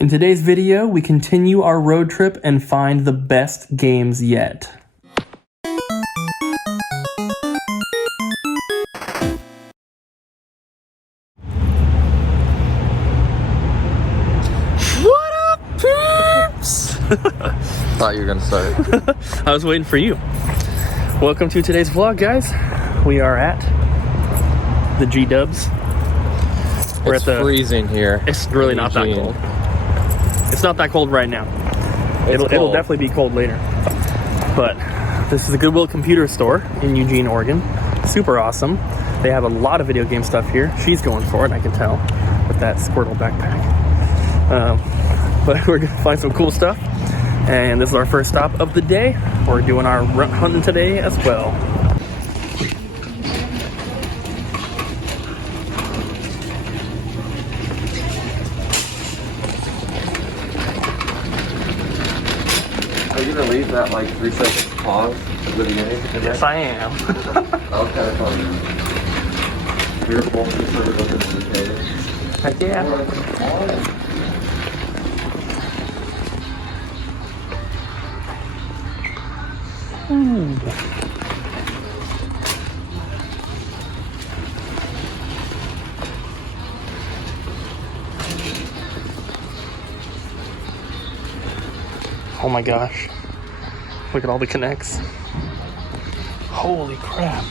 In today's video, we continue our road trip and find the best games yet. What up, peeps? Thought you were gonna start. I was waiting for you. Welcome to today's vlog, guys. We are at the G-Dubs. We're It's at the freezing here. It's really not that cold. It's not that cold right now. It'll definitely be cold later. But this is the Goodwill computer store in Eugene, Oregon. Super awesome. They have a lot of video game stuff here. She's going for it, I can tell, with that Squirtle backpack. But we're gonna find some cool stuff. And this is our first stop of the day. We're doing our hunting today as well. Are you gonna leave that like 3 seconds pause at the beginning? Yes, I am. Okay, fine. Beautiful. Heck yeah. Ooh. Oh my gosh. Look at all the connects. Holy crap.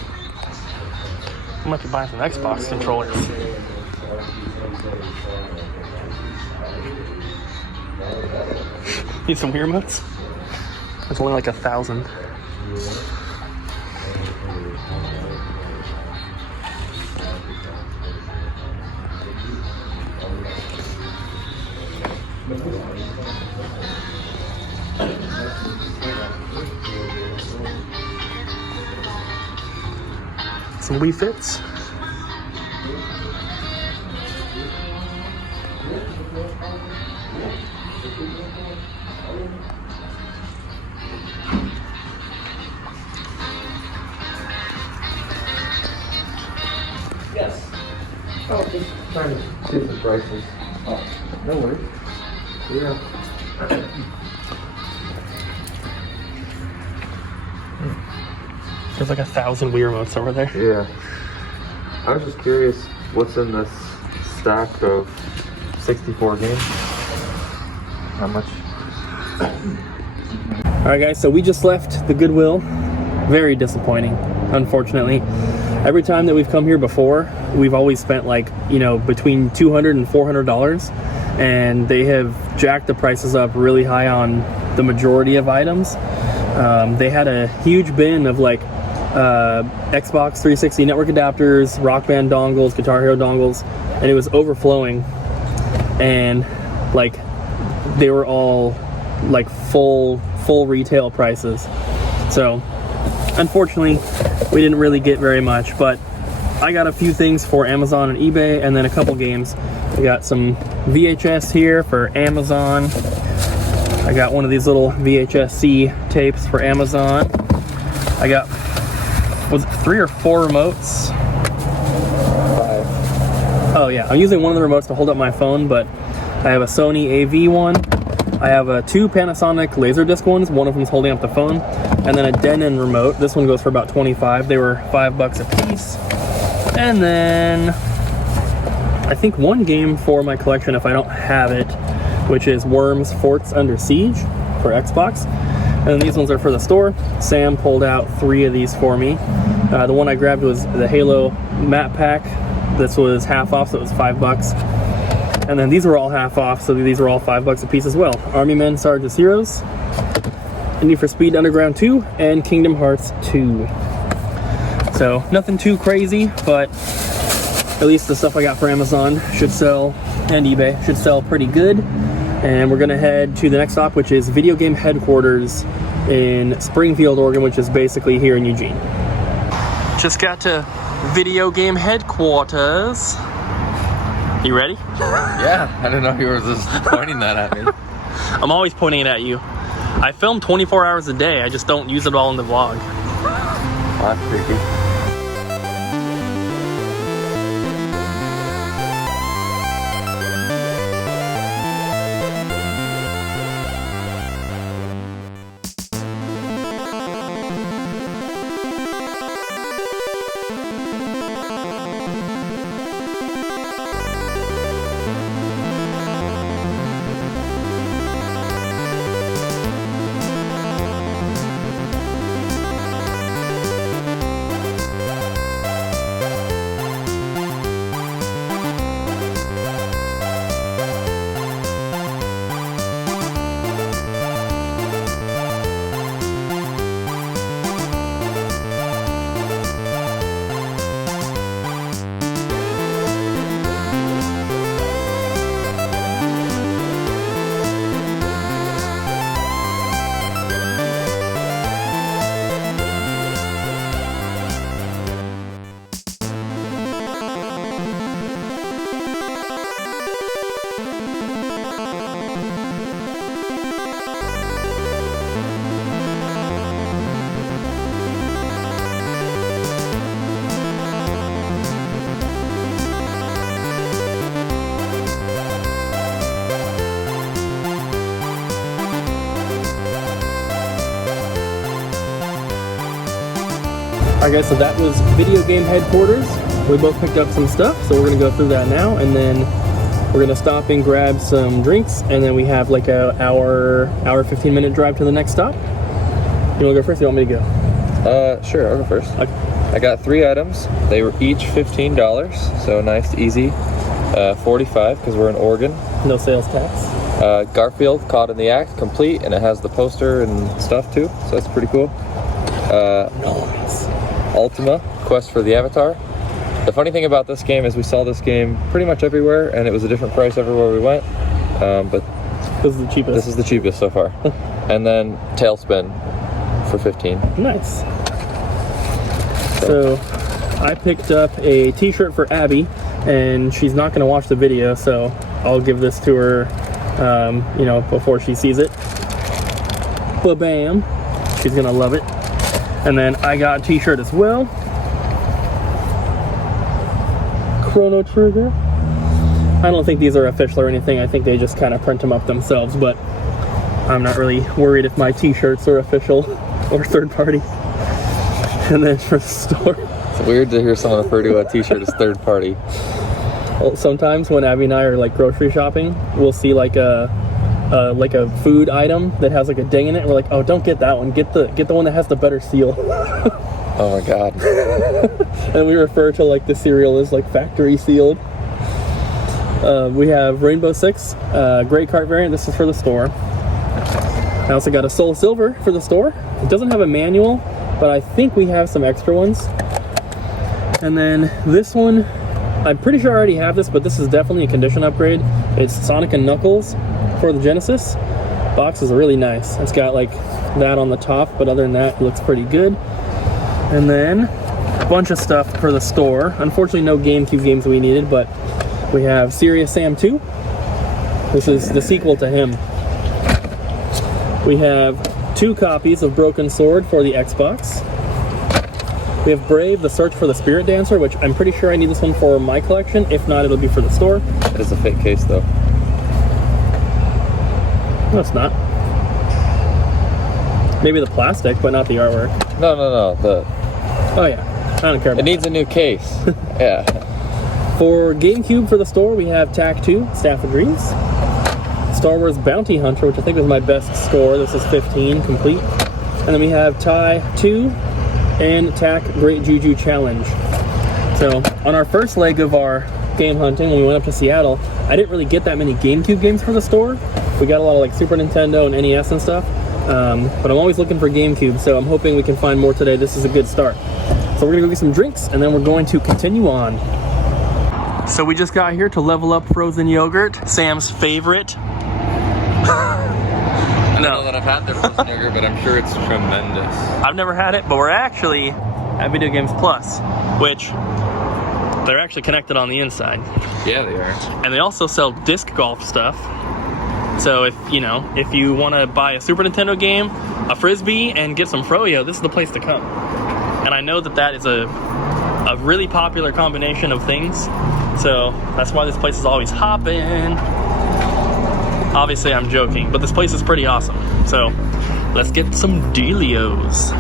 I might be buying some Xbox controllers. Need some Wiimotes? It's only like 1,000. Some Wii Fits. Yes. Oh, just trying to see the prices. Oh, no worries. Yeah. There's like 1,000 Wii remotes over there. Yeah. I was just curious what's in this stack of 64 games. How much? Alright guys, so we just left the Goodwill. Very disappointing, unfortunately. Every time that we've come here before, we've always spent like, you know, between $200 and $400, and they have jacked the prices up really high on the majority of items. They had a huge bin of like Xbox 360 network adapters, Rock Band dongles, Guitar Hero dongles, and it was overflowing. And like they were all like full retail prices. So unfortunately, we didn't really get very much, but I got a few things for Amazon and eBay, and then a couple games. I got some VHS here for Amazon. I got one of these little VHS-C tapes for Amazon. I got, was it 3 or 4 remotes? 5. Oh yeah, I'm using one of the remotes to hold up my phone, but I have a Sony AV one. I have 2 Panasonic Laserdisc ones. One of them is holding up the phone. And then a Denon remote. This one goes for about $25. They were $5 a piece. And then I think one game for my collection, if I don't have it, which is Worms Forts Under Siege for Xbox. And then these ones are for the store. Sam pulled out 3 of these for me. The one I grabbed was the Halo map pack. This was half off, so it was $5. And then these were all half off, so these were all $5 a piece as well. Army Men Sarge's Heroes, Need for Speed Underground 2, and Kingdom Hearts 2. So nothing too crazy, but at least the stuff I got for Amazon should sell, and eBay should sell pretty good. And we're gonna head to the next stop, which is Video Game Headquarters in Springfield, Oregon, which is basically here in Eugene. Just got to Video Game Headquarters. You ready? Yeah, I didn't know you were just pointing that at me. I'm always pointing it at you. I film 24 hours a day, I just don't use it all in the vlog. Well, that's creepy. Alright guys, so that was video game headquarters. We both picked up some stuff, so we're gonna go through that now, and then we're gonna stop and grab some drinks, and then we have like a hour 15-minute drive to the next stop. You wanna go first, or you want me to go? Sure, I'll go first. Okay. I got 3 items. They were each $15, so nice, easy. 45 because we're in Oregon. No sales tax. Garfield, Caught in the Act, complete, and it has the poster and stuff too, so that's pretty cool. Nice. Ultima, Quest for the Avatar. The funny thing about this game is we saw this game pretty much everywhere, and it was a different price everywhere we went. But this is the cheapest. This is the cheapest so far. And then Tailspin for 15. Nice. So I picked up a t-shirt for Abby, and she's not going to watch the video, so I'll give this to her, you know, before she sees it. Ba-bam. She's going to love it. And then I got a t-shirt as well. Chrono Trigger. I don't think these are official or anything. I think they just kind of print them up themselves, but I'm not really worried if my t-shirts are official or third party. And then for the store, it's weird to hear someone refer to a t-shirt as third party. Well, sometimes when Abby and I are like grocery shopping, we'll see like a food item that has like a ding in it, and we're like, oh, don't get that one, get the one that has the better seal. Oh my god. And we refer to like the cereal as like factory sealed. We have Rainbow Six, great cart variant. This is for the store. I also got a Soul Silver for the store. It doesn't have a manual, but I think we have some extra ones. And then this one, I'm pretty sure I already have this, but this is definitely a condition upgrade. It's Sonic and Knuckles for the Genesis. Box is really nice. It's got like that on the top, but other than that, it looks pretty good. And then a bunch of stuff for the store. Unfortunately, no GameCube games we needed, but we have Serious Sam 2. This is the sequel to him. We have 2 copies of Broken Sword for the Xbox. We have Brave, The Search for the Spirit Dancer, which I'm pretty sure I need this one for my collection. If not, it'll be for the store. It is a fake case, though. No, it's not. Maybe the plastic, but not the artwork. No. Oh, yeah. I don't care about it. Needs a new case. Yeah. For GameCube for the store, we have Tak 2, Staff of Dreams. Star Wars Bounty Hunter, which I think was my best score. This is 15, complete. And then we have Tai 2 and Tak Great Juju Challenge. So, on our first leg of our game hunting, when we went up to Seattle, I didn't really get that many GameCube games for the store. We got a lot of like Super Nintendo and NES and stuff. But I'm always looking for GameCube, so I'm hoping we can find more today. This is a good start. So we're gonna go get some drinks, and then we're going to continue on. So we just got here to level up frozen yogurt, Sam's favorite. I don't know that I've had their frozen yogurt, but I'm sure it's tremendous. I've never had it, but we're actually at Video Games Plus, which they're actually connected on the inside. Yeah, they are. And they also sell disc golf stuff. So if you want to buy a Super Nintendo game, a Frisbee, and get some Froyo, this is the place to come. And I know that is a really popular combination of things. So that's why this place is always hopping. Obviously, I'm joking, but this place is pretty awesome. So let's get some dealios.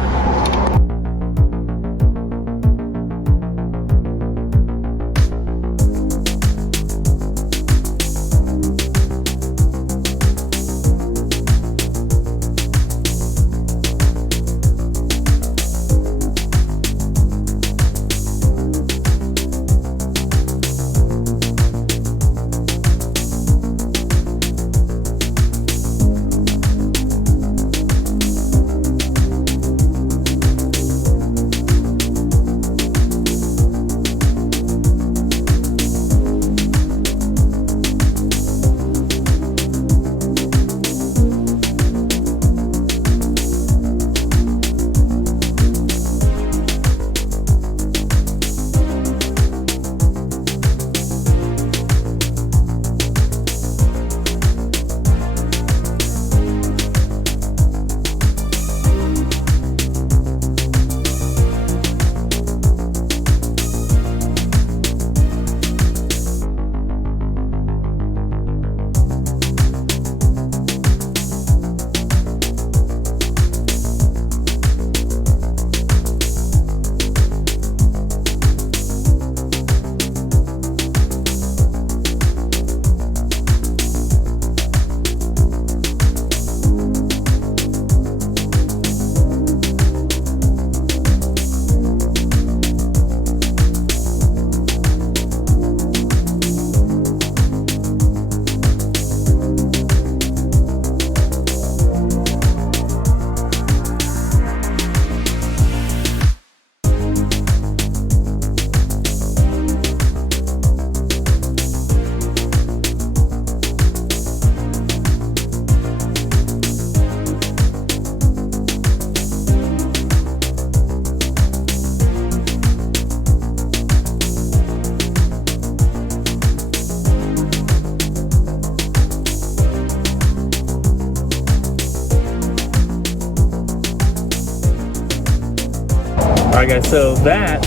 Alright guys, so that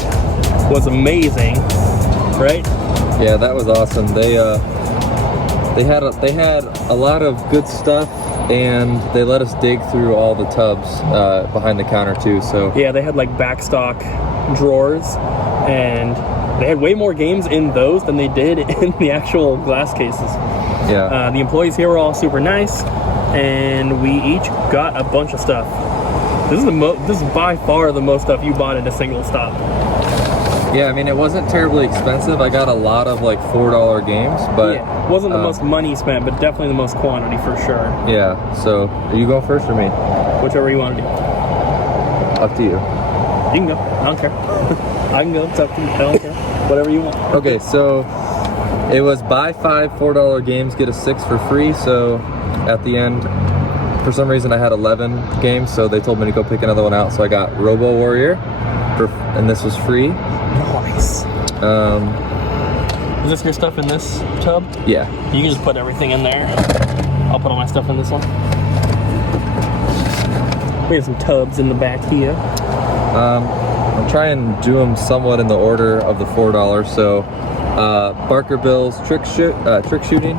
was amazing, right? Yeah, that was awesome. They had a lot of good stuff, and they let us dig through all the tubs behind the counter too. So yeah, they had like backstock drawers, and they had way more games in those than they did in the actual glass cases. yeah, The employees here were all super nice, and we each got a bunch of stuff. This is by far the most stuff you bought at a single stop. yeah. I mean, it wasn't terribly expensive. I got a lot of like $4 games, but Yeah, it wasn't the most money spent, but definitely the most quantity for sure. yeah. So are you going first or me? Whichever you want to do. Up to you. You can go. I don't care. I can go. It's up to you. I don't care. Whatever you want. Okay, so it was buy 5 $4 games, get a 6 for free. So at the end, for some reason I had 11 games, so they told me to go pick another one out. So I got Robo Warrior, and this was free. Nice. Is this your stuff in this tub? Yeah. You can just put everything in there. I'll put all my stuff in this one. We have some tubs in the back here. I'm trying to do them somewhat in the order of the $4. So Barker Bill's trick shooting.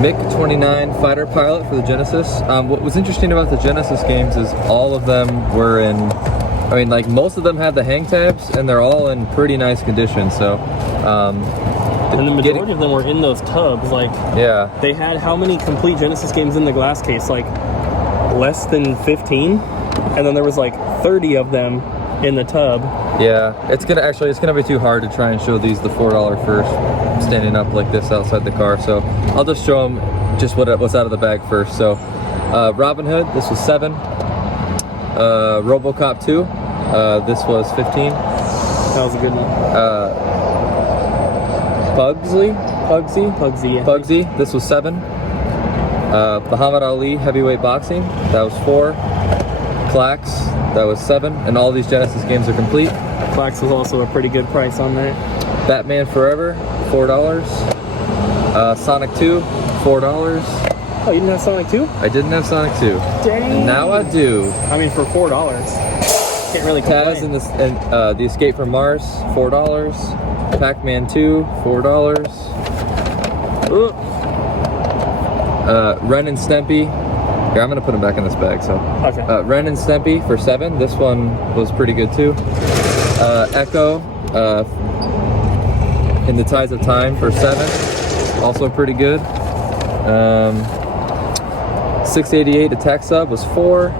MiG-29 fighter pilot for the Genesis. What was interesting about the Genesis games is all of them were in, I mean, like most of them had the hang tabs, and they're all in pretty nice condition. So, And the majority of them were in those tubs. Like, yeah, they had how many complete Genesis games in the glass case? Like, less than 15? And then there was like 30 of them in the tub. yeah. It's gonna be too hard to try and show these the $4 first, standing up like this outside the car. So I'll just show them just what's out of the bag first. So Robin Hood, this was 7. RoboCop 2, this was 15. That was a good one. Pugsy, Yeah. Pugsy, this was 7. Muhammad Ali heavyweight boxing, that was 4. Clax, that was 7. And all these Genesis games are complete. Clax was also a pretty good price on that. Batman Forever, $4. Sonic 2, $4. Oh, you didn't have Sonic 2? I didn't have Sonic 2. Dang. And now I do. I mean, for $4. Can't really Taz complain. and the Escape from Mars, $4. Pac-Man 2, $4. Ugh. Ren and Stimpy. Here, I'm gonna put them back in this bag. So, Okay. Ren and Stimpy for 7. This one was pretty good too. Echo, In the Tides of Time for 7, also pretty good. 688 Attack Sub was 4.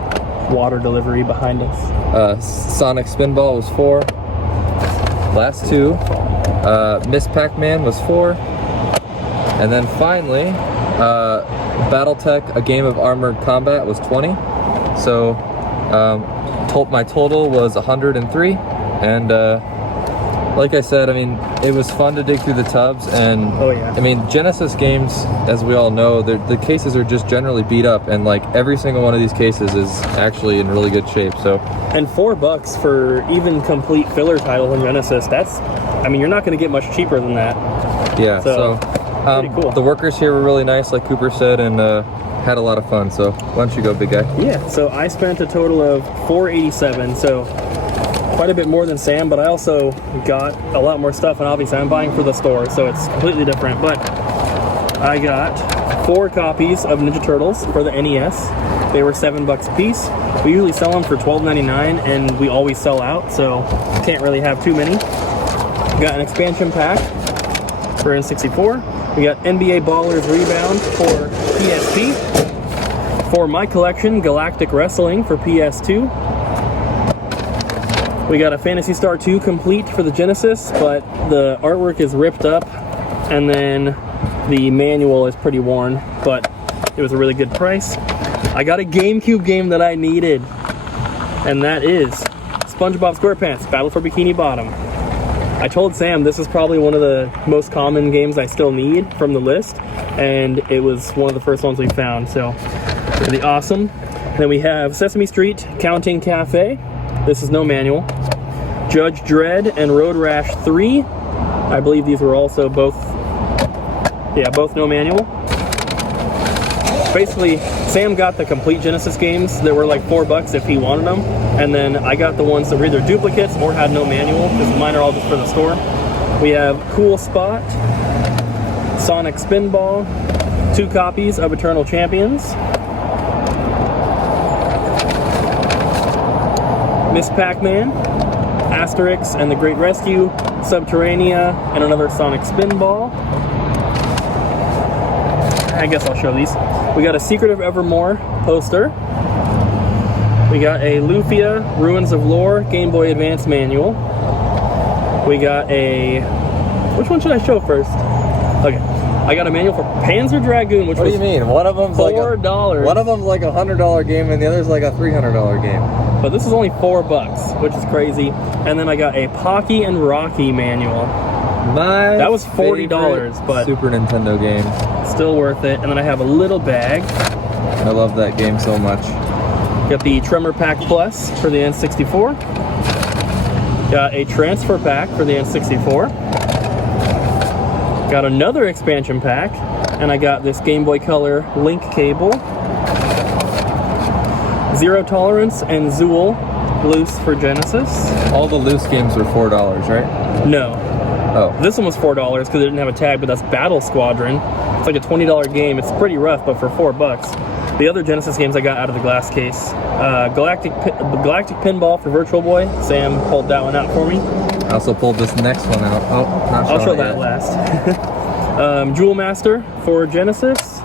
Water delivery behind us. Sonic Spinball was 4. Last 2. Miss Pac-Man was 4. And then finally, Battletech, A Game of Armored Combat was 20. So my total was 103. And like I said, I mean, it was fun to dig through the tubs. And Oh, yeah. I mean, Genesis games, as we all know, the cases are just generally beat up. And like every single one of these cases is actually in really good shape. So, And $4 for even complete filler titles in Genesis, I mean, you're not going to get much cheaper than that. yeah. So, pretty cool. The workers here were really nice, like Cooper said, and had a lot of fun. So why don't you go, big guy? Yeah, so I spent a total of $487, so quite a bit more than Sam, but I also got a lot more stuff, and obviously I'm buying for the store, so it's completely different. But I got 4 copies of Ninja Turtles for the NES. They were $7 a piece. We usually sell them for $12.99, and we always sell out, so can't really have too many. Got an expansion pack for N64. We got NBA Ballers Rebound for PSP. For my collection, Galactic Wrestling for PS2. We got a Phantasy Star 2 complete for the Genesis, but the artwork is ripped up, and then the manual is pretty worn, but it was a really good price. I got a GameCube game that I needed, and that is SpongeBob SquarePants Battle for Bikini Bottom. I told Sam this is probably one of the most common games I still need from the list, and it was one of the first ones we found, so really awesome. Then we have Sesame Street Counting Cafe. This is no manual. Judge Dredd and Road Rash 3. I believe these were also both no manual. basically, Sam got the complete Genesis games that were like $4 if he wanted them, and then I got the ones that were either duplicates or had no manual, because mine are all just for the store. We have Cool Spot, Sonic Spinball, 2 copies of Eternal Champions, Miss Pac-Man, Asterix and the Great Rescue, Subterranea, and another Sonic Spinball. I guess I'll show these. We got a Secret of Evermore poster. We got a Lufia Ruins of Lore Game Boy Advance manual. We got a... Which one should I show first? Okay. I got a manual for Panzer Dragoon, which What do was you mean? One of them's $4. One of them's like a $100 game, and the other's like a $300 game. But this is only $4, which is crazy. And then I got a Pocky and Rocky manual. That was $40, but Super Nintendo game. still worth it. And then I have a little bag. I love that game so much. Got the Tremor Pack Plus for the N64. Got a Transfer Pack for the N64. Got another expansion pack, and I got this Game Boy Color link cable. Zero Tolerance and Zool loose for Genesis. All the loose games were $4, right? No. Oh. This one was $4 because it didn't have a tag, but that's Battle Squadron. It's like a $20 game. It's pretty rough, but for $4. The other Genesis games I got out of the glass case. Galactic Pinball for Virtual Boy. Sam pulled that one out for me. I also pulled this next one out. Oh, not I'll show it that yet. last. Jewel Master for Genesis.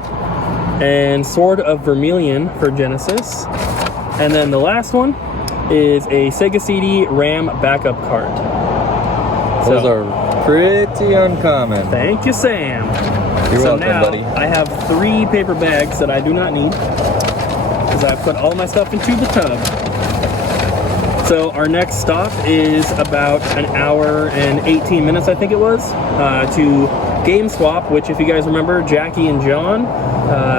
And Sword of Vermilion for Genesis. And then the last one is a Sega CD RAM backup card. Those are pretty uncommon. Thank you, Sam. You're So welcome, now, buddy. I have 3 paper bags that I do not need because I put all my stuff into the tub. So our next stop is about an hour and 18 minutes, I think it was, to GameSwap, which, if you guys remember, Jackie and John,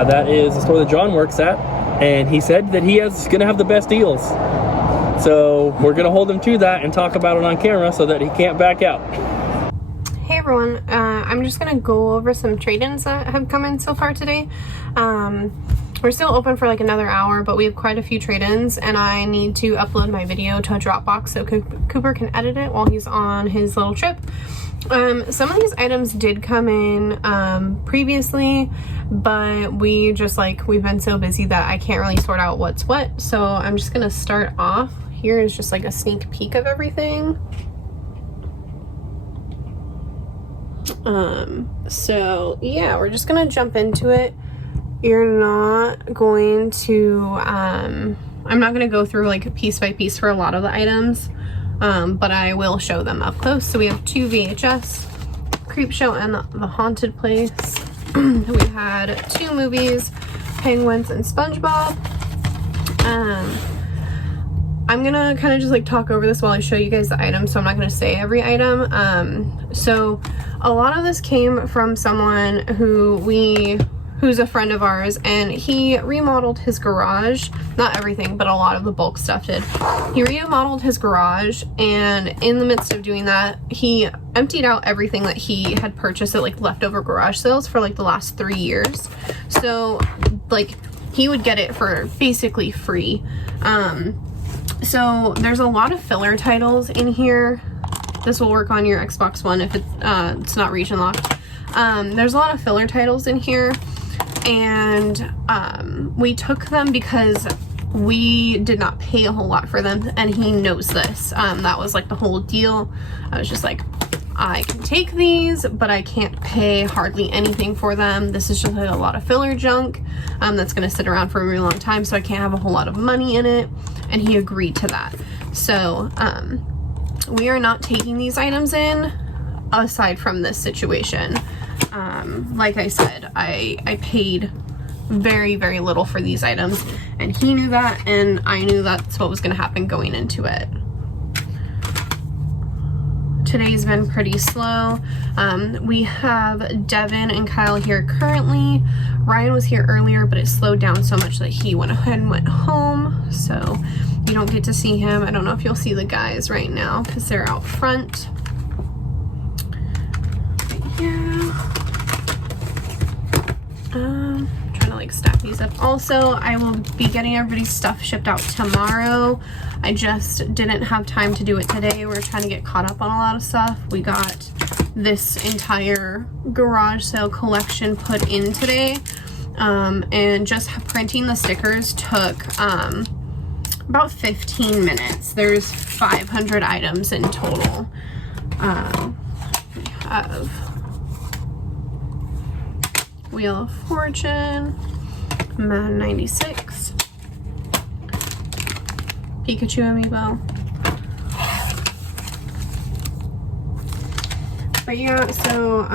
that is the store that John works at, and he said that he is going to have the best deals. So we're going to hold him to that and talk about it on camera so that he can't back out. Hey everyone, I'm just gonna go over some trade-ins that have come in so far today. We're still open for like another hour, but we have quite a few trade-ins, and I need to upload my video to a Dropbox so Cooper can edit it while he's on his little trip. Some of these items did come in previously, but we've been so busy that I can't really sort out what's what, so I'm just gonna start off. Here is just like a sneak peek of everything. So yeah, we're just gonna jump into it. You're not going to, I'm not gonna go through like piece by piece for a lot of the items, but I will show them up close. So we have 2 VHS, Creepshow and the Haunted Place. We had 2 movies, Penguins and SpongeBob. I'm gonna kind of just like talk over this while I show you guys the items, so I'm not gonna say every item. So a lot of this came from someone who's a friend of ours, and he remodeled his garage. Not everything, but a lot of the bulk stuff did. He remodeled his garage, and in the midst of doing that, he emptied out everything that he had purchased at like leftover garage sales for like the last 3 years. So like he would get it for basically free. So there's a lot of filler titles in here. This will work on your Xbox One if it's not region locked. There's a lot of filler titles in here, and we took them because we did not pay a whole lot for them, and he knows this. That was like the whole deal. I was just like, I can take these, but I can't pay hardly anything for them. This is just like a lot of filler junk that's gonna sit around for a really long time, so I can't have a whole lot of money in it, and he agreed to that. So we are not taking these items in aside from this situation. Like I said, I paid very, very little for these items, and he knew that, and I knew that's what was going to happen going into it. Today's been pretty slow. We have Devin and Kyle here currently. Ryan was here earlier, but it slowed down so much that he went ahead and went home, so you don't get to see him. I don't know if you'll see the guys right now because they're out front. But yeah. Trying to like stack these up. Also, I will be getting everybody's stuff shipped out tomorrow. I just didn't have time to do it today. We're trying to get caught up on a lot of stuff. We got this entire garage sale collection put in today. And just printing the stickers took about 15 minutes. There's 500 items in total. We have Wheel of Fortune, Madden 96, Pikachu amiibo. But yeah, so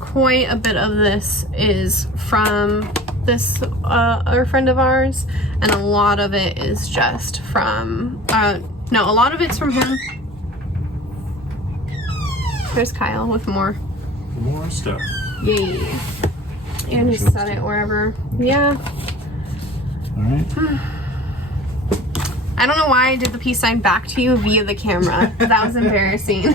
quite a bit of this is from this other friend of ours, and a lot of it is just from no, a lot of it's from him. There's Kyle with more stuff. Yay. And just set it wherever. Yeah. All right. I don't know why I did the peace sign back to you via the camera. That was embarrassing.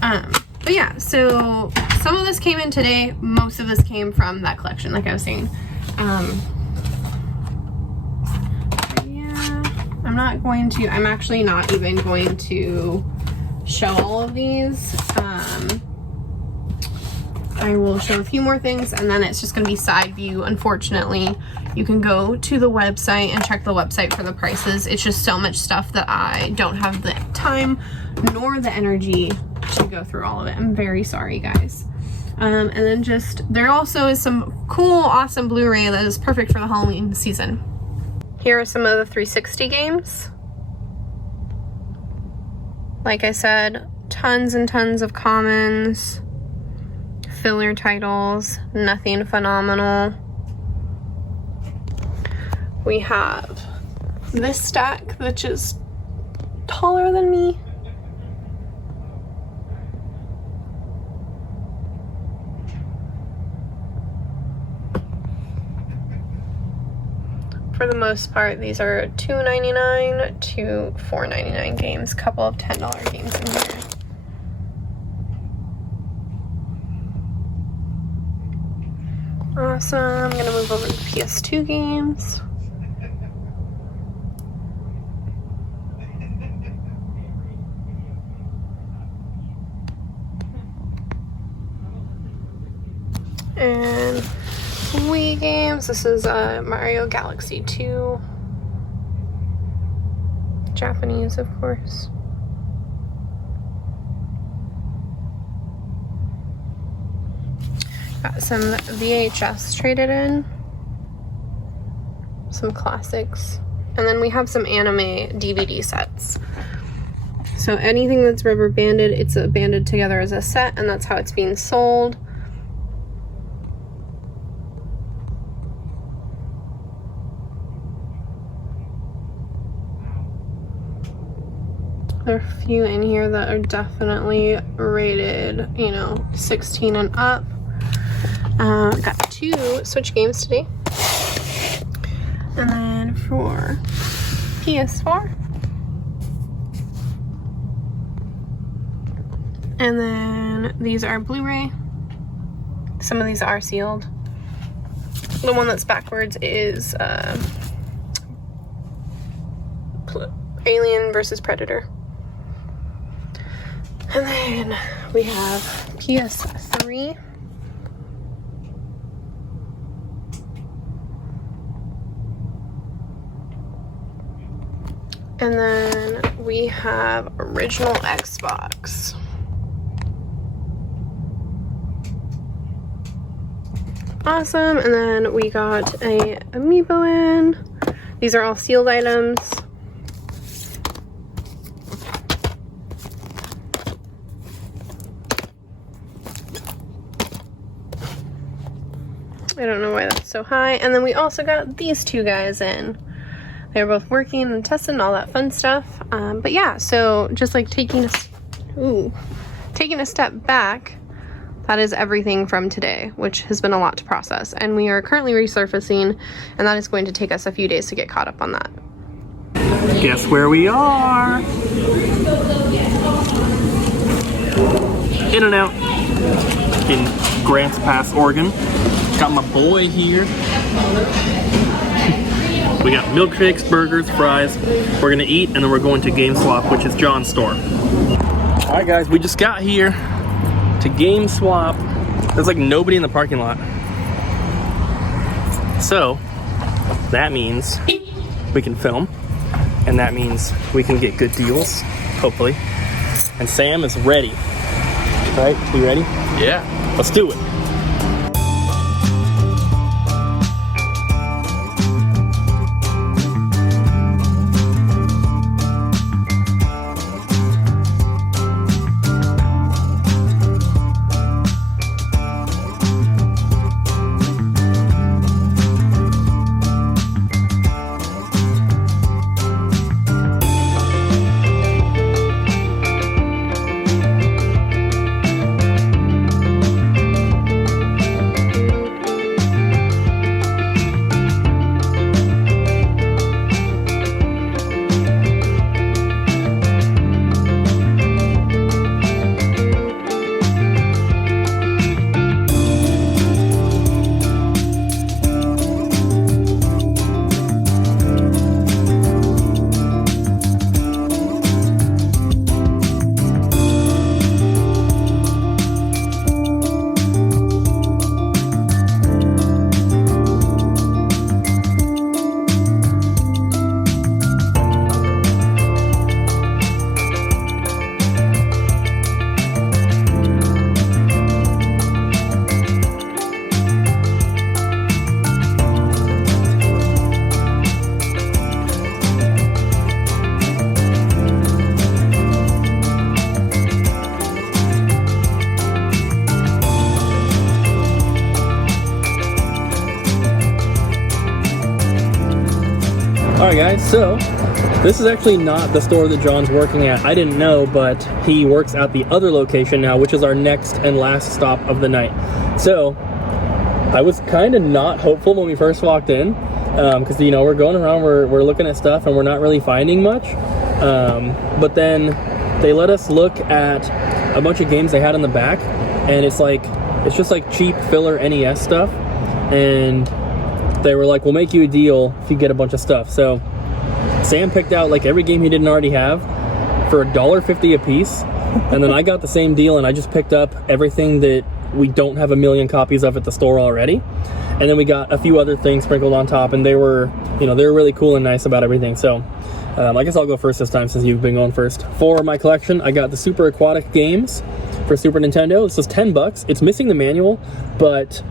But yeah, so some of this came in today. Most of this came from that collection, like I was saying. Yeah, I'm actually not even going to show all of these. I will show a few more things, and then it's just going to be side view. Unfortunately, you can go to the website and check the website for the prices. It's just so much stuff that I don't have the time nor the energy to go through all of it. I'm very sorry, guys. And then there also is some cool, awesome Blu-ray that is perfect for the Halloween season. Here are some of the 360 games. Like I said, tons and tons of commons, filler titles, nothing phenomenal. We have this stack, which is taller than me. For the most part, these are $2.99 to $4.99 games. Couple of $10 games in here. Awesome. I'm gonna move over to the PS2 games. And Wii games. This is Mario Galaxy 2. Japanese, of course. Got some VHS traded in. Some classics. And then we have some anime DVD sets. So anything that's rubber banded, it's banded together as a set, and that's how it's being sold. There are a few in here that are definitely rated, 16 and up. Got 2 Switch games today. And then for PS4. And then these are Blu-ray. Some of these are sealed. The one that's backwards is Alien vs. Predator. And then we have PS3. And then we have original Xbox. Awesome. And then we got a amiibo in. These are all sealed items. I don't know why that's so high. And then we also got these 2 guys in. They were both working and testing and all that fun stuff. But yeah, so just like taking a step back, that is everything from today, which has been a lot to process. And we are currently resurfacing, and that is going to take us a few days to get caught up on that. Guess where we are? In and Out in Grants Pass, Oregon. Got my boy here. We got milkshakes, burgers, fries. We're gonna eat, and then we're going to GameSwap, which is John's store. All right, guys, we just got here to GameSwap. There's like nobody in the parking lot. So that means we can film, and that means we can get good deals, hopefully. And Sam is ready. Right? You ready? Yeah. Let's do it. Alright guys, so this is actually not the store that John's working at. I didn't know, but he works at the other location now, which is our next and last stop of the night. So I was kind of not hopeful when we first walked in, because you know, we're going around, we're looking at stuff and we're not really finding much. But then they let us look at a bunch of games they had in the back, and it's just like cheap filler NES stuff, and they were like, we'll make you a deal if you get a bunch of stuff. So Sam picked out like every game he didn't already have for $1.50 a piece, and then I got the same deal, and I just picked up everything that we don't have a million copies of at the store already. And then we got a few other things sprinkled on top, and they were really cool and nice about everything. So I guess I'll go first this time since you've been going first. For my collection, I got the Super Aquatic games for Super Nintendo. This is $10. It's missing the manual, but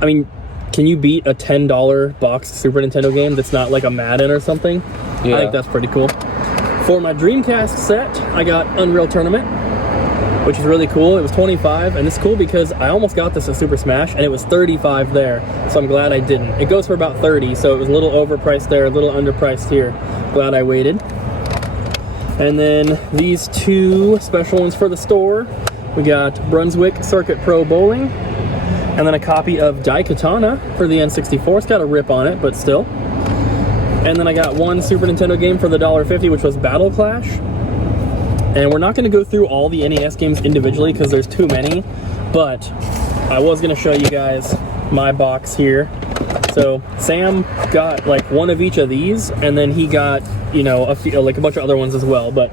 I mean, can you beat a $10 boxed Super Nintendo game that's not like a Madden or something? Yeah. I think that's pretty cool. For my Dreamcast set, I got Unreal Tournament, which is really cool. It was $25, and it's cool because I almost got this at Super Smash, and it was $35 there, so I'm glad I didn't. It goes for about $30, so it was a little overpriced there, a little underpriced here. Glad I waited. And then these two special ones for the store. We got Brunswick Circuit Pro Bowling, and then a copy of Daikatana for the N64. It's got a rip on it, but still. And then I got one Super Nintendo game for the $1.50, which was Battle Clash. And we're not going to go through all the NES games individually because there's too many, but I was going to show you guys my box here. So Sam got like one of each of these, and then he got, you know, a few, like a bunch of other ones as well. But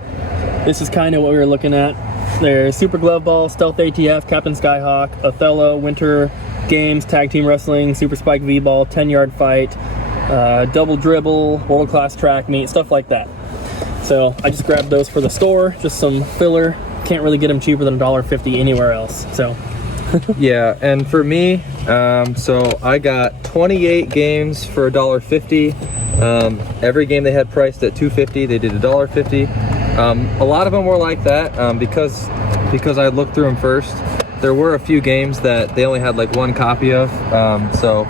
this is kind of what we were looking at. There's Super Glove Ball, Stealth ATF, Captain Skyhawk, Othello, Winter Games, Tag Team Wrestling, Super Spike V-Ball, 10-Yard Fight, Double Dribble, World Class Track Meet, stuff like that. So I just grabbed those for the store, just some filler. Can't really get them cheaper than $1.50 anywhere else. So yeah, and for me, so I got 28 games for $1.50. Every game they had priced at $2.50, they did $1.50. A lot of them were like that because I looked through them first. There were a few games that they only had like one copy of. So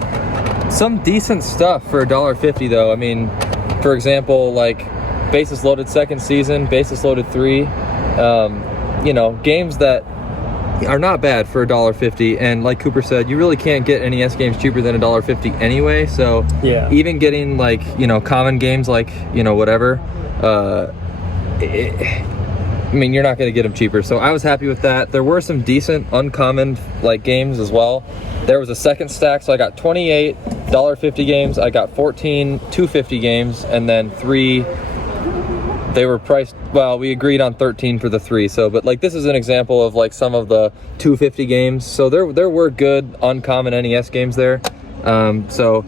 some decent stuff for $1.50 though. I mean, for example, like Basis Loaded Second Season, Basis Loaded 3, you know, games that are not bad for $1.50. And like Cooper said, you really can't get NES games cheaper than $1.50 anyway. So yeah, even getting like, you know, common games like, you know, whatever, I mean, you're not going to get them cheaper. So I was happy with that. There were some decent uncommon like games as well. There was a second stack, so I got 28 $1.50 games. I got 14 $2.50 games, and then 3. They were priced, well, we agreed on 13 for the 3. So, but like this is an example of like some of the $2.50 games. So there were good uncommon NES games there. So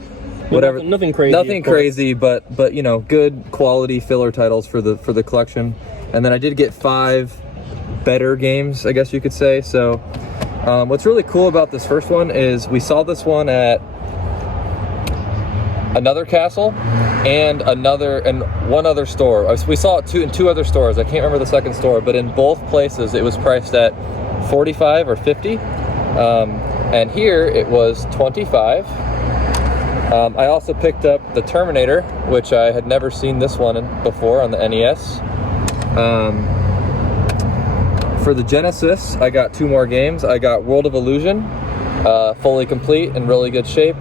whatever, nothing crazy. Nothing crazy, but you know, good quality filler titles for the collection. And then I did get 5 better games, I guess you could say. So what's really cool about this first one is we saw this one at another castle and one other store. We saw it in 2 other stores. I can't remember the second store, but in both places it was priced at 45 or 50. And here it was 25. I also picked up the Terminator, which I had never seen this one before on the NES. For the Genesis, I got 2 more games. I got World of Illusion, fully complete, in really good shape.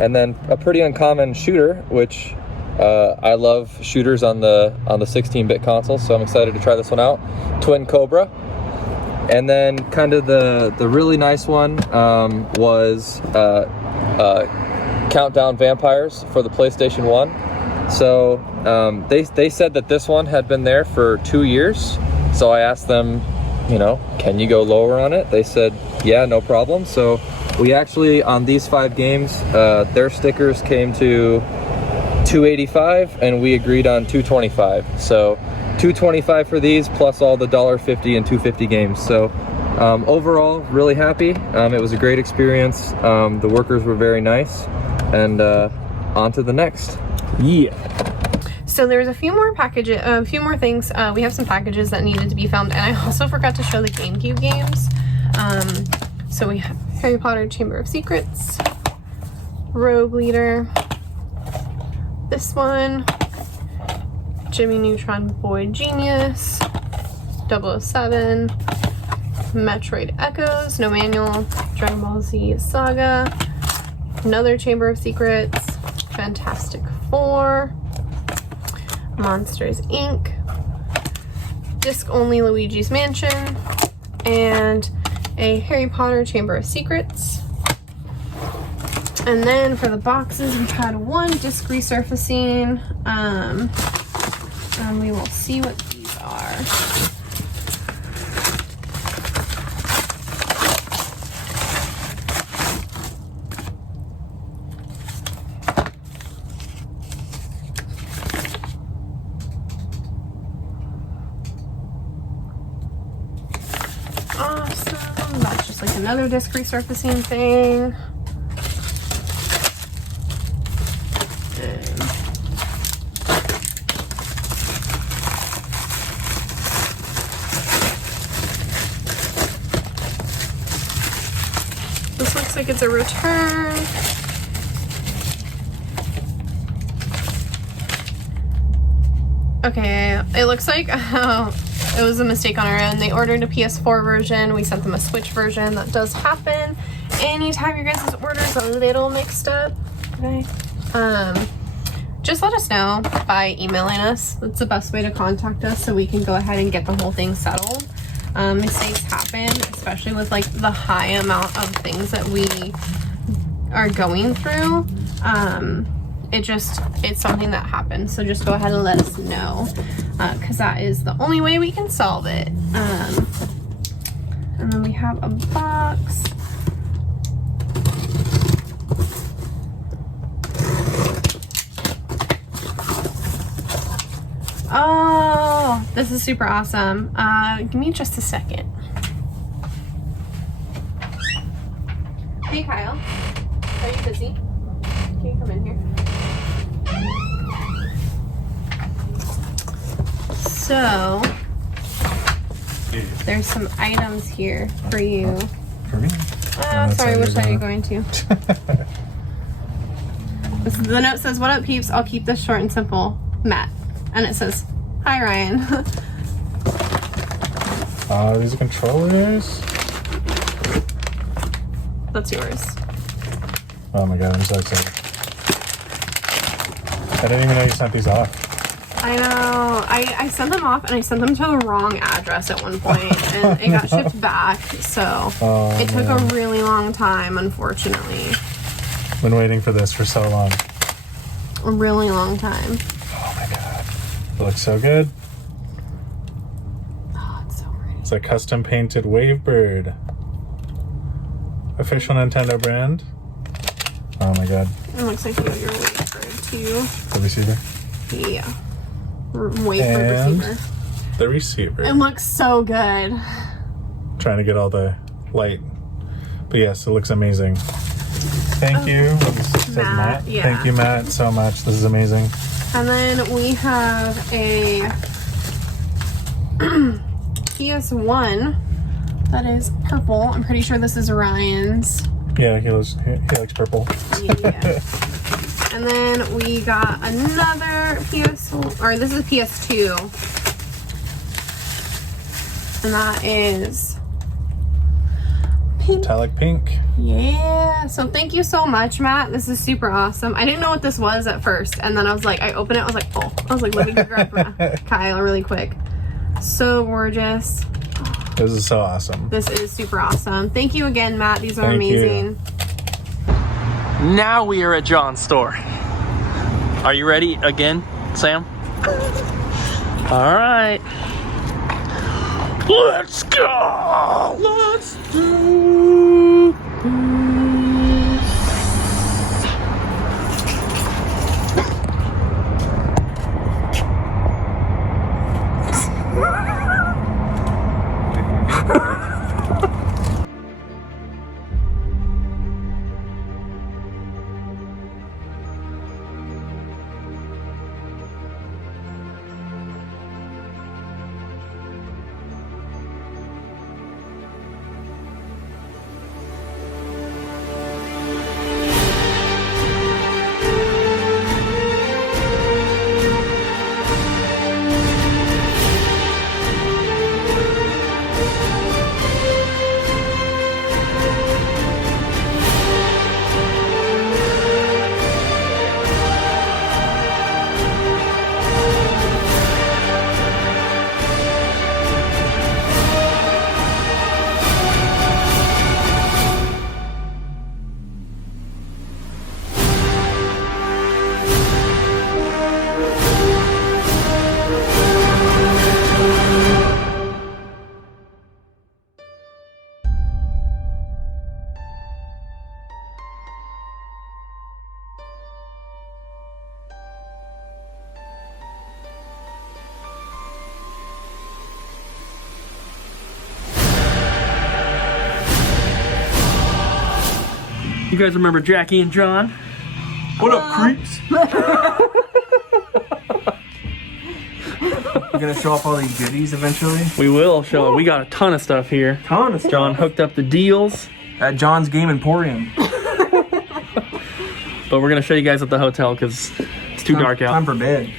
And then a pretty uncommon shooter, which I love shooters on the 16-bit console, so I'm excited to try this one out. Twin Cobra. And then kind of the really nice one was Countdown Vampires for the PlayStation 1. So they said that this one had been there for 2 years. So I asked them, you know, can you go lower on it? They said, yeah, no problem. So we actually, on these 5 games, their stickers came to $285 and we agreed on $225. So $225 for these plus all the $1.50 and $2.50 games. So overall, really happy. It was a great experience. The workers were very nice. And on to the next. Yeah. So there's a few more things. We have some packages that needed to be filmed, and I also forgot to show the GameCube games. So we have Harry Potter Chamber of Secrets, Rogue Leader, this one, Jimmy Neutron Boy Genius, 007, Metroid Echoes, no manual, Dragon Ball Z Saga, another Chamber of Secrets, Fantastic Four, Monsters Inc., disc-only Luigi's Mansion, and a Harry Potter Chamber of Secrets. And then for the boxes, we had 1 disc resurfacing, and we will see what these are. Awesome. That's just like another disc resurfacing thing. This looks like it's a return. Okay, it looks like it was a mistake on our end. They ordered a PS4 version. We sent them a Switch version. That does happen anytime your guys' orders are a little mixed up. Okay. Just let us know by emailing us. That's the best way to contact us so we can go ahead and get the whole thing settled. Mistakes happen, especially with like the high amount of things that we are going through. It's something that happens, so just go ahead and let us know, because that is the only way we can solve it. And then we have a box. Oh, this is super awesome. Give me just a second. Hey Kyle, are you busy? Can you come in here? So, there's some items here for you. For me? Oh, sorry, which side are you going to? The note says, "What up, peeps? I'll keep this short and simple. Matt." And it says, "Hi, Ryan." These are controllers? That's yours. Oh my god, I'm so excited. I didn't even know you sent these off. I know. I sent them off and I sent them to the wrong address at one point and it got shipped back. So it took a really long time, unfortunately. Been waiting for this for so long. A really long time. Oh my god. It looks so good. Oh, it's so pretty. It's a custom painted Wavebird. Official Nintendo brand. Oh my god. It looks like you have your Wavebird too. The receiver. Yeah. Wavebird And receiver. the receiver. It looks so good. Trying to get all the light. But yes, it looks amazing. Thank you. It says Matt. yeah. Thank you, Matt, so much. This is amazing. And then we have a PS1 that is purple. I'm pretty sure this is Ryan's. Yeah, he likes purple. Yeah. And then we got another this is PS2. And that is pink. Metallic pink. Yeah. So thank you so much, Matt. This is super awesome. I didn't know what this was at first. And then I was like, I opened it. I was like, oh. I was like, let me grab Kyle really quick. So gorgeous. This is so awesome. This is super awesome. Thank you again, Matt. These are Thank amazing. Now we are at John's store. Are you ready again, Sam? All right. Let's go. Let's do this. You guys remember Jackie and John? What up, creeps? We're gonna show off all these goodies eventually. We will show. We got a ton of stuff here. Ton of stuff. John hooked up the deals, At John's Game Emporium. but we're gonna show you guys at the hotel because it's too dark Time out. for bed.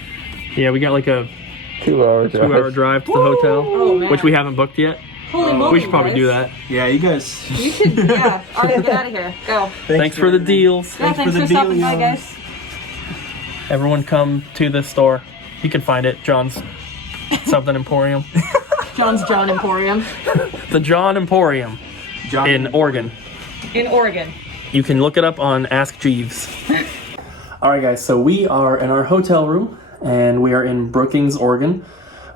Yeah, we got like a 2-hour drive. 2-hour drive to the hotel, Oh, man. which we haven't booked yet. Holy moly, We should probably guys. do that. Yeah, you guys. You should, yeah. All right, get out of here. Go. Thanks for the deals. Yeah, thanks for stopping by, guys. Everyone come to this store. You can find it, John's something Emporium. John's John Emporium The John Emporium John. in Oregon. in Oregon. You can look it up on Ask Jeeves. All right, guys, so we are in our hotel room, and we are in Brookings, Oregon.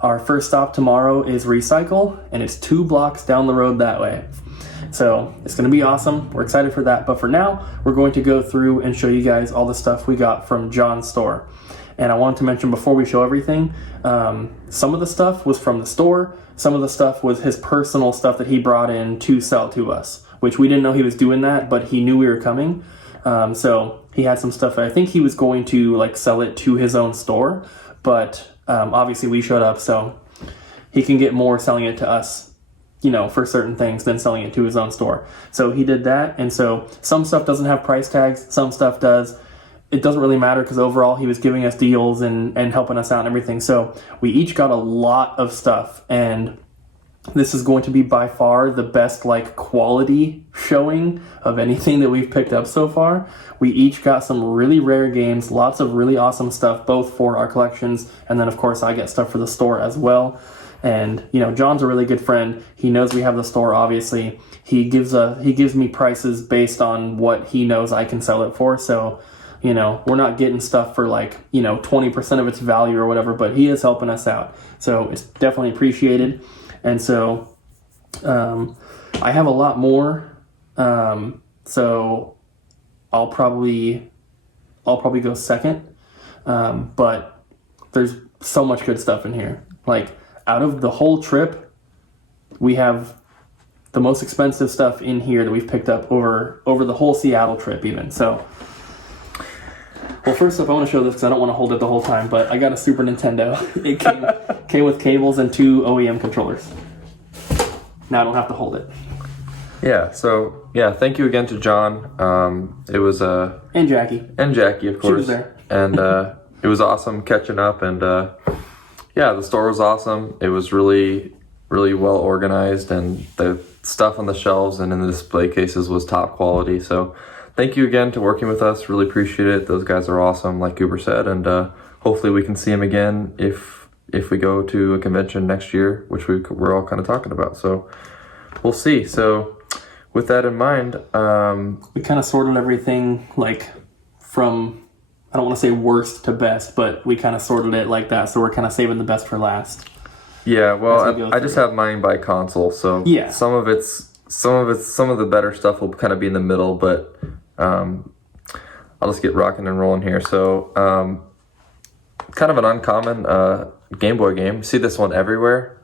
Our first stop tomorrow is Recycle, and it's 2 blocks down the road that way. So it's going to be awesome. We're excited for that. But for now, we're going to go through and show you guys all the stuff we got from John's store. And I wanted to mention before we show everything, some of the stuff was from the store. Some of the stuff was his personal stuff that he brought in to sell to us, which we didn't know he was doing that, but he knew we were coming. So he had some stuff. I think he was going to like sell it to his own store, but obviously we showed up, so he can get more selling it to us, you know, for certain things than selling it to his own store. So he did that, and so some stuff doesn't have price tags, some stuff does. It doesn't really matter because overall he was giving us deals and helping us out and everything. So we each got a lot of stuff, and this is going to be by far the best like quality showing of anything that we've picked up so far. We each got some really rare games, lots of really awesome stuff, both for our collections, and then of course I get stuff for the store as well. And John's a really good friend. He knows we have the store, obviously. He gives me prices based on what he knows I can sell it for. So, we're not getting stuff for 20% of its value or whatever, but he is helping us out. So it's definitely appreciated. And so I have a lot more. So I'll probably go second. But there's so much good stuff in here. Out of the whole trip, we have the most expensive stuff in here that we've picked up over the whole Seattle trip even. So, well, first up, I want to show this because I don't want to hold it the whole time, but I got a Super Nintendo. It came with cables and 2 OEM controllers. Now I don't have to hold it. Yeah, so, thank you again to John. It was... And Jackie. And Jackie, of course. She was there. And it was awesome catching up, and the store was awesome. It was really, really well organized, and the stuff on the shelves and in the display cases was top quality. So thank you again to working with us. Really appreciate it. Those guys are awesome, like Cooper said, and hopefully we can see them again if we go to a convention next year, which we're all kind of talking about. So we'll see. So with that in mind, we kind of sorted everything from, I don't want to say worst to best, but we kind of sorted it like that. So we're kind of saving the best for last. Yeah, well, I just have mine by console, so yeah. Some of the better stuff will kind of be in the middle, but I'll just get rocking and rolling here. So, kind of an uncommon Game Boy game. You see this one everywhere.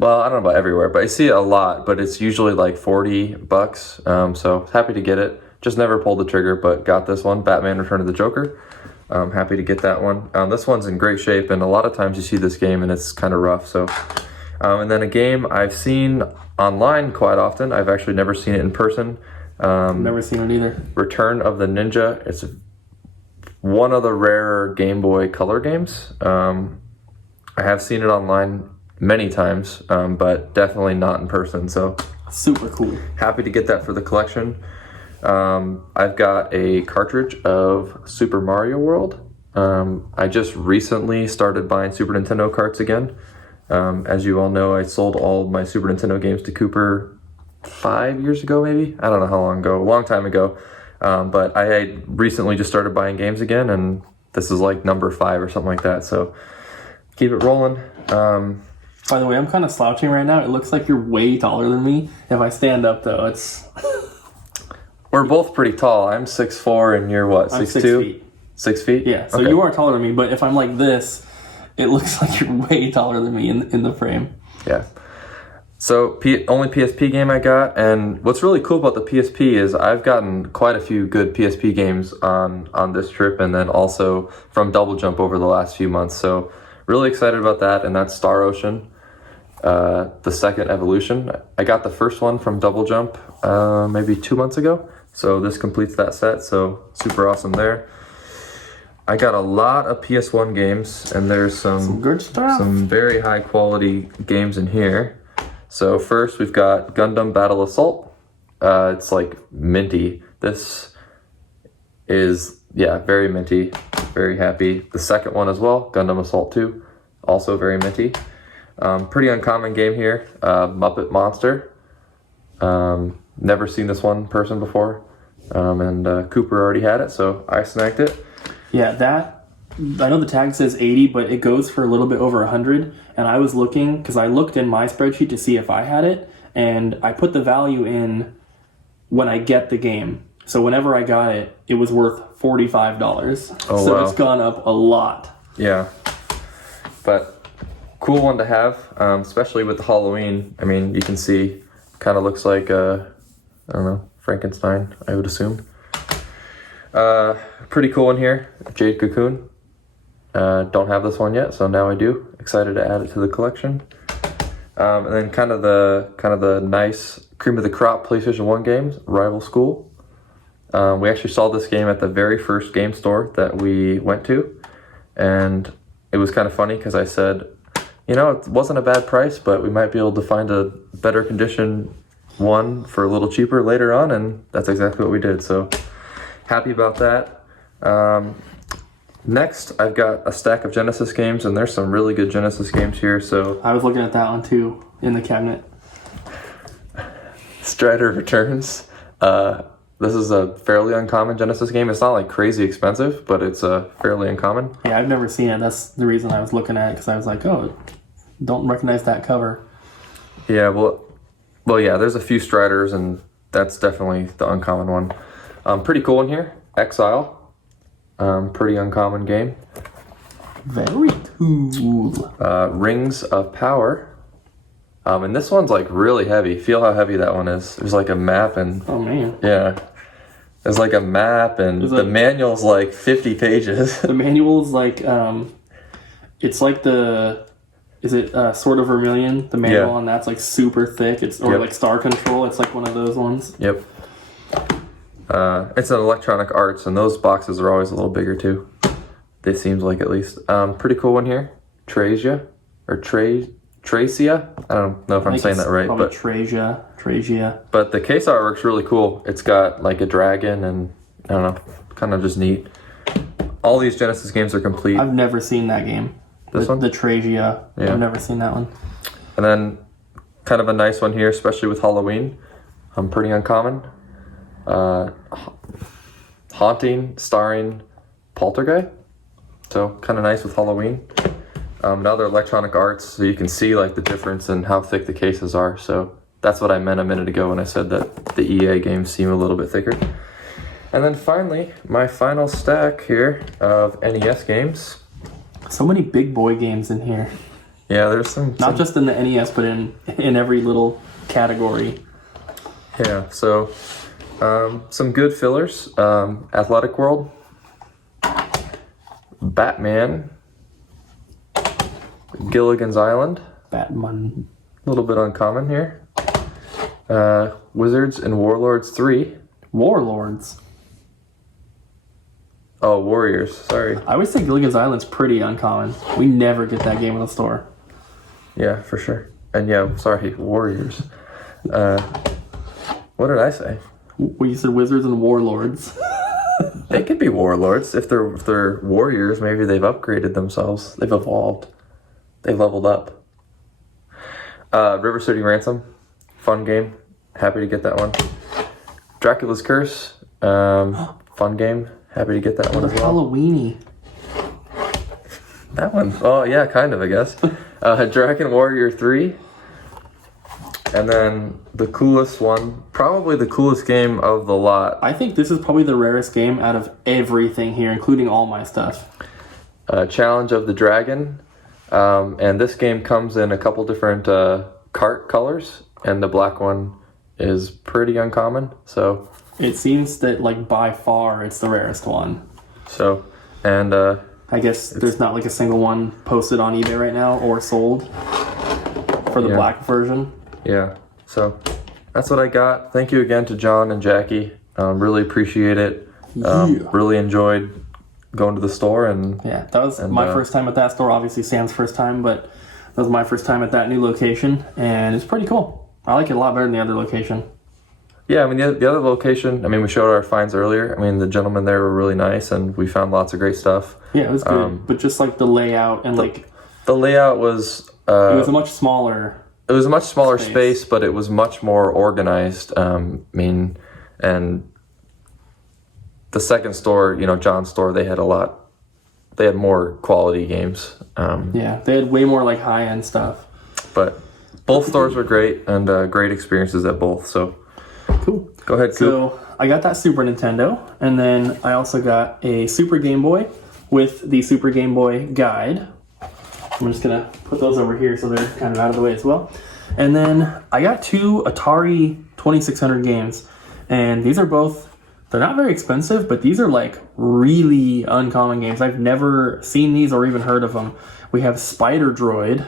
Well, I don't know about everywhere, but I see it a lot. But it's usually like $40. So happy to get it. Just never pulled the trigger, but got this one, Batman: Return of the Joker. I'm happy to get that one. This one's in great shape, and a lot of times you see this game and it's kind of rough. So, and then a game I've seen online quite often. I've actually never seen it in person. Never seen it either. Return of the Ninja. It's one of the rarer Game Boy Color games. I have seen it online many times, but definitely not in person. So super cool. Happy to get that for the collection. I've got a cartridge of Super Mario World. I just recently started buying Super Nintendo carts again. As you all know, I sold all my Super Nintendo games to Cooper 5 years ago, maybe? I don't know how long ago, a long time ago. But I had recently just started buying games again, and this is like number 5 or something like that. So keep it rolling. By the way, I'm kind of slouching right now. It looks like you're way taller than me. If I stand up, though, it's... We're both pretty tall. I'm 6'4", and you're what, 6'2"? I'm 6 feet. 6 feet? Yeah, so okay. You are taller than me, but if I'm like this, it looks like you're way taller than me in the frame. Yeah. So, only PSP game I got, and what's really cool about the PSP is I've gotten quite a few good PSP games on this trip, and then also from Double Jump over the last few months. So, really excited about that, and that's Star Ocean. The second evolution. I got the first one from Double Jump maybe 2 months ago. So this completes that set. So super awesome there. I got a lot of PS1 games, and there's some good stuff. Some very high quality games in here. So first we've got Gundam Battle Assault. It's like minty. This is, very minty. Very happy. The second one as well, Gundam Assault 2. Also very minty. Pretty uncommon game here. Muppet Monster. Never seen this one in person before. And Cooper already had it, so I snagged it. Yeah, I know the tag says 80, but it goes for a little bit over 100. And I was looking, because I looked in my spreadsheet to see if I had it, and I put the value in when I get the game. So whenever I got it, it was worth $45. Oh, so wow. It's gone up a lot. Yeah. But cool one to have, especially with the Halloween. I mean, you can see, kind of looks like, I don't know, Frankenstein, I would assume. Pretty cool one here, Jade Cocoon. Don't have this one yet, so now I do. Excited to add it to the collection. And then kind of the nice cream of the crop PlayStation 1 games, Rival School. We actually saw this game at the very first game store that we went to, and it was kind of funny because I said, it wasn't a bad price, but we might be able to find a better condition one for a little cheaper later on, and that's exactly what we did. So happy about that. Next, I've got a stack of Genesis games, and there's some really good Genesis games here. So I was looking at that one too in the cabinet. Strider Returns. This is a fairly uncommon Genesis game. It's not like crazy expensive, but it's fairly uncommon. Yeah, I've never seen it. That's the reason I was looking at it, because I was like, oh, don't recognize that cover. Yeah, well, yeah. There's a few Striders, and that's definitely the uncommon one. Pretty cool in here. Exile. Pretty uncommon game. Very cool. Rings of Power. And this one's like really heavy. Feel how heavy that one is. There's like a map and Oh man. yeah. There's like a map and the manual's like 50 pages. The manual's like it's like Sword of Vermilion? The manual on that's like super thick. It's like Star Control. It's like one of those ones. Yep. It's an Electronic Arts, and those boxes are always a little bigger too. It seems like, at least. Pretty cool one here. Tracia. I don't know if I'm saying that right, but Tracia. But the case artwork's really cool. It's got like a dragon, and I don't know, kind of just neat. All these Genesis games are complete. I've never seen that game. This one? The Tracia. Yeah. I've never seen that one. And then kind of a nice one here, especially with Halloween. Pretty uncommon. Haunting, starring Poltergeist. So kind of nice with Halloween. Now they're Electronic Arts, so you can see like the difference in how thick the cases are. So that's what I meant a minute ago when I said that the EA games seem a little bit thicker. And then finally, my final stack here of NES games. So many big boy games in here. Yeah, there's some... Not just in the NES, but in every little category. Yeah, so some good fillers. Athletic World. Batman. Gilligan's Island. Batman. A little bit uncommon here. Wizards and Warlords 3. Warlords. Oh, Warriors. Sorry. I always say Gilligan's Island's pretty uncommon. We never get that game in the store. Yeah, for sure. And yeah, sorry, Warriors. What did I say? Well, you said Wizards and Warlords. They could be Warlords. If they're Warriors, maybe they've upgraded themselves. They've evolved. They leveled up. River City Ransom. Fun game. Happy to get that one. Dracula's Curse. Fun game. Happy to get that one as well. Halloweeny. That one. Oh, yeah, kind of, I guess. Dragon Warrior 3. And then the coolest one, probably the coolest game of the lot. I think this is probably the rarest game out of everything here, including all my stuff. Challenge of the Dragon. And this game comes in a couple different cart colors, and the black one is pretty uncommon. So it seems that, like, by far, it's the rarest one. So, and I guess there's not like a single one posted on eBay right now or sold for the black version. Yeah, so that's what I got. Thank you again to John and Jackie. Really appreciate it. Really enjoyed going to the store. And yeah, that was my first time at that store. Obviously Sam's first time, but that was my first time at that new location, and it's pretty cool. I like it a lot better than the other location. Yeah, I mean, the other location, I mean, we showed our finds earlier. I mean, the gentlemen there were really nice, and we found lots of great stuff. Yeah, it was good, but just like the layout and the layout was... it was a much smaller... It was a much smaller space, but it was much more organized. I mean, and the second store, John's store, they had more quality games. Yeah, they had way more like high-end stuff. But both stores were great, and great experiences at both, so... Cool. Go ahead, Coop. So I got that Super Nintendo, and then I also got a Super Game Boy with the Super Game Boy guide. I'm just gonna put those over here so they're kind of out of the way as well. And then I got 2 Atari 2600 games, and they're not very expensive, but these are like really uncommon games. I've never seen these or even heard of them. We have Spider Droid.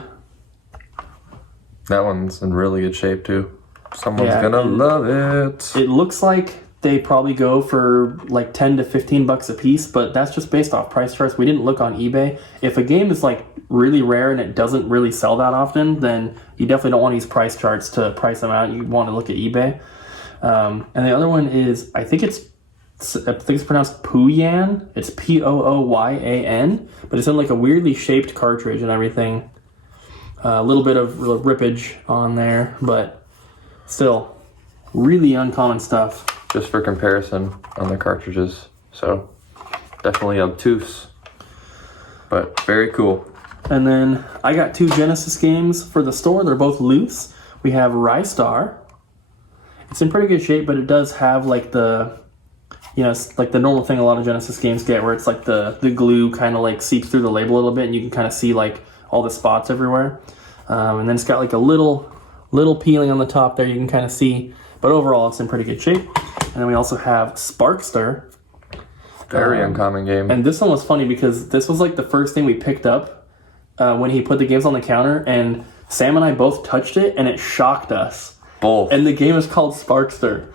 That one's in really good shape too. Someone's gonna love it. It looks like they probably go for like $10 to $15 a piece, but that's just based off price charts. We didn't look on eBay. If a game is like really rare and it doesn't really sell that often, then you definitely don't want to use price charts to price them out. You want to look at eBay. And the other one is, I think it's pronounced Pooyan. It's Pooyan, but it's in like a weirdly shaped cartridge and everything. A little bit of rippage on there, but still really uncommon stuff. Just for comparison on the cartridges. So definitely obtuse, but very cool. And then I got 2 Genesis games for the store. They're both loose. We have Rystar. It's in pretty good shape, but it does have like the, it's like the normal thing a lot of Genesis games get, where it's like the glue kind of like seeps through the label a little bit, and you can kind of see like all the spots everywhere. And then it's got like a little peeling on the top there you can kind of see, but overall it's in pretty good shape. And then we also have Sparkster. Very uncommon game. And this one was funny because this was like the first thing we picked up when he put the games on the counter, and Sam and I both touched it and it shocked us. Both. And the game is called Sparkster.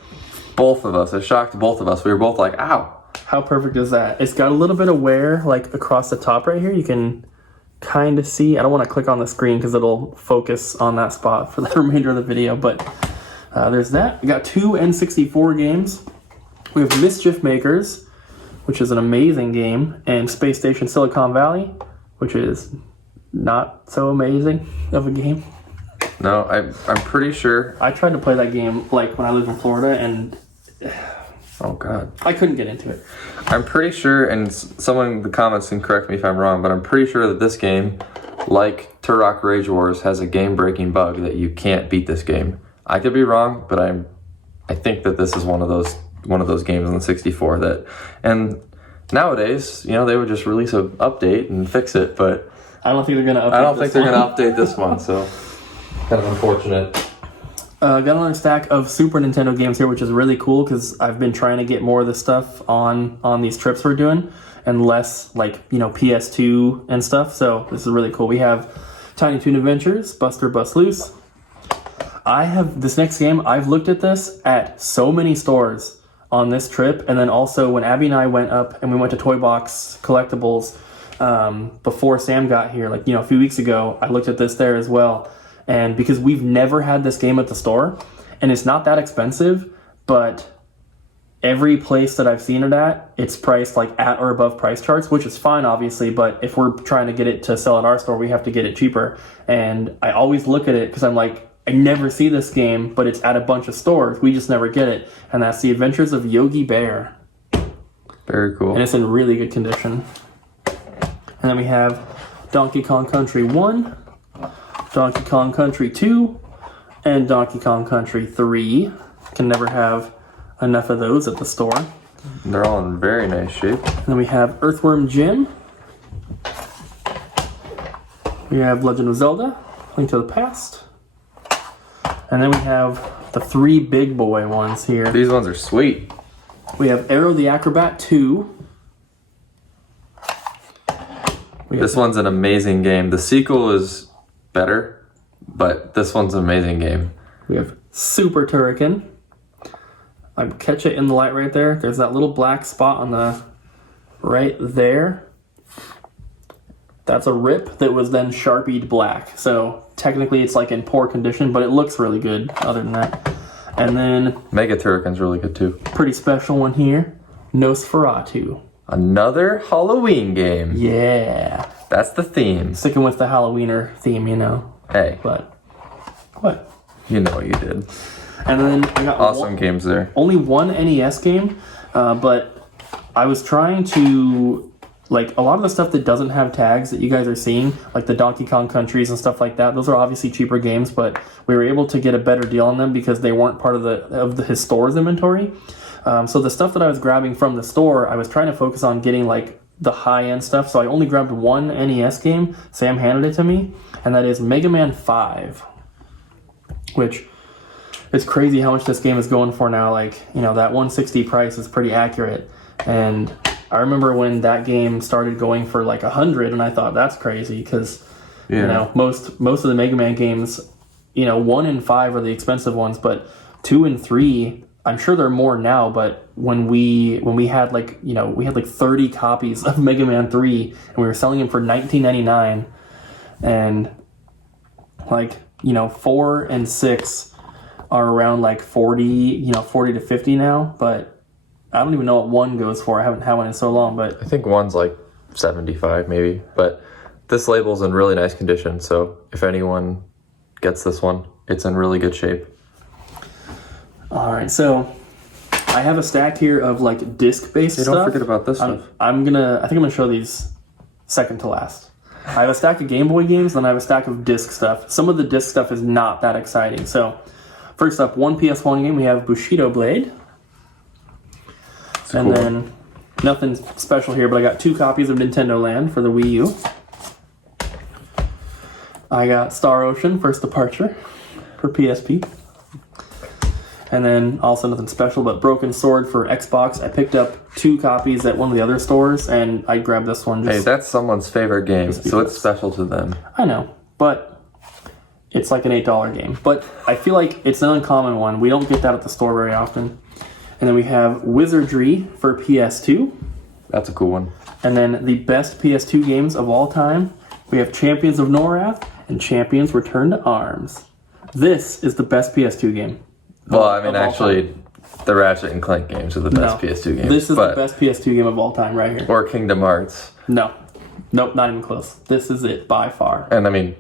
Both of us. It shocked both of us. We were both like, ow. How perfect is that? It's got a little bit of wear like across the top right here. You can kind of see. I don't want to click on the screen because it'll focus on that spot for the remainder of the video, but there's that. We got 2 N64 games. We have Mischief Makers, which is an amazing game, and Space Station Silicon Valley, which is not so amazing of a game. No, I'm pretty sure. I tried to play that game like when I lived in Florida, and Oh God. I couldn't get into it. I'm pretty sure, and someone in the comments can correct me if I'm wrong, but I'm pretty sure that this game, like Turok Rage Wars, has a game-breaking bug that you can't beat this game. I could be wrong, but I think that this is one of those games on the 64 that, and nowadays, they would just release an update and fix it, but I don't think they're gonna update I don't this think they're one. gonna update this one, so kind of unfortunate. Got another stack of Super Nintendo games here, which is really cool because I've been trying to get more of this stuff on these trips we're doing, and less like PS2 and stuff. So this is really cool. We have Tiny Toon Adventures, Buster Bust Loose. I have this next game. I've looked at this at so many stores on this trip, and then also when Abby and I went up and we went to Toy Box Collectibles before Sam got here, like a few weeks ago, I looked at this there as well. And because we've never had this game at the store, and it's not that expensive, but every place that I've seen it at, it's priced like at or above price charts, which is fine, obviously, but if we're trying to get it to sell at our store, we have to get it cheaper. And I always look at it because I'm like, I never see this game, but it's at a bunch of stores. We just never get it. And that's The Adventures of Yogi Bear. Very cool. And it's in really good condition. And then we have Donkey Kong Country 1, Donkey Kong Country 2, and Donkey Kong Country 3. Can never have enough of those at the store. They're all in very nice shape. And then we have Earthworm Jim. We have Legend of Zelda, Link to the Past. And then we have the 3 big boy ones here. These ones are sweet. We have Arrow the Acrobat 2. This one's an amazing game. The sequel is better, but this one's an amazing game. We have Super Turrican. I catch it in the light right there. There's that little black spot on the right there. That's a rip that was then Sharpied black. So technically it's like in poor condition, but it looks really good other than that. And then Mega Turrican's really good too. pretty special one here, Nosferatu. Another Halloween game. Yeah. That's the theme. Sticking with the Halloweener theme, Hey, But what? you know what you did. And then I got Awesome games there. only one NES game, but I was trying to, like, a lot of the stuff that doesn't have tags that you guys are seeing, like the Donkey Kong Countries and stuff like that, those are obviously cheaper games, but we were able to get a better deal on them because they weren't part of his store's inventory. So the stuff that I was grabbing from the store, I was trying to focus on getting like the high-end stuff, so I only grabbed one NES game. Sam handed it to me, and that is Mega Man 5, which it's crazy how much this game is going for now. Like, that 160 price is pretty accurate. And I remember when that game started going for like 100, and I thought that's crazy because most of the Mega Man games, 1 and 5 are the expensive ones, but 2 and 3, I'm sure there are more now, but when we had we had like 30 copies of Mega Man 3 and we were selling them for $19.99, and like 4 and 6 are around like 40, 40 to 50 now. But I don't even know what 1 goes for. I haven't had one in so long. But I think one's like 75 maybe. But this label's in really nice condition. So if anyone gets this one, it's in really good shape. All right, so I have a stack here of like disc-based stuff. Don't forget about this stuff. I think I'm gonna show these second to last. I have a stack of Game Boy games, then I have a stack of disc stuff. Some of the disc stuff is not that exciting. So first up, one PS1 game, we have Bushido Blade. And then nothing special here, but I got 2 copies of Nintendo Land for the Wii U. I got Star Ocean First Departure for PSP. And then also nothing special, but Broken Sword for Xbox. I picked up 2 copies at one of the other stores, and I grabbed this one. Hey, that's someone's favorite game, so it's special to them. I know, but it's like an $8 game. But I feel like it's an uncommon one. We don't get that at the store very often. And then we have Wizardry for PS2. That's a cool one. And then the best PS2 games of all time. We have Champions of Norath and Champions Return to Arms. This is the best PS2 game. Well, I mean, actually, the Ratchet and Clank games are the best PS2 games. This is the best PS2 game of all time right here. Or Kingdom Hearts. No. Nope, not even close. This is it by far. And I mean,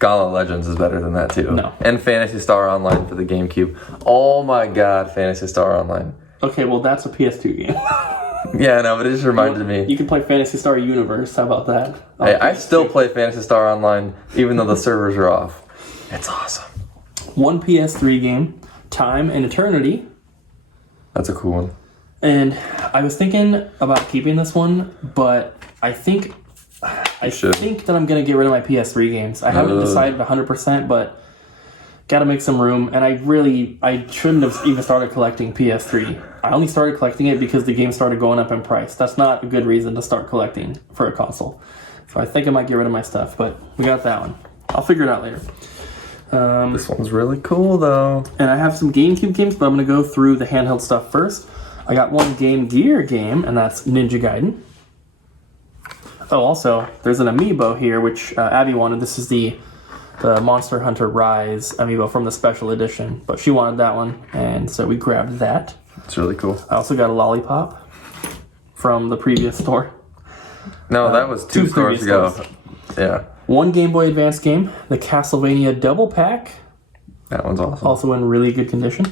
Gauntlet Legends is better than that too. No. And Phantasy Star Online for the GameCube. Oh my god, Phantasy Star Online. Okay, well, that's a PS2 game. Yeah, no, but it just reminded me. You can play Phantasy Star Universe. How about that? Hey, I still play Phantasy Star Online even though the servers are off. It's awesome. One PS3 game, Time and Eternity. That's a cool one. And I was thinking about keeping this one, but I think that I'm going to get rid of my PS3 games. I haven't decided 100%, but got to make some room. And I shouldn't have even started collecting PS3. I only started collecting it because the game started going up in price. That's not a good reason to start collecting for a console. So I think I might get rid of my stuff, but we got that one. I'll figure it out later. This one's really cool, though. And I have some GameCube games, but I'm going to go through the handheld stuff first. I got one Game Gear game, and that's Ninja Gaiden. Oh, also, there's an amiibo here, which Abby wanted. This is the Monster Hunter Rise amiibo from the special edition, but she wanted that one, and so we grabbed that. It's really cool. I also got a lollipop from the previous store. No, that was 2 stores ago. Stores. Yeah. One Game Boy Advance game, the Castlevania Double Pack. That one's awesome. Also in really good condition.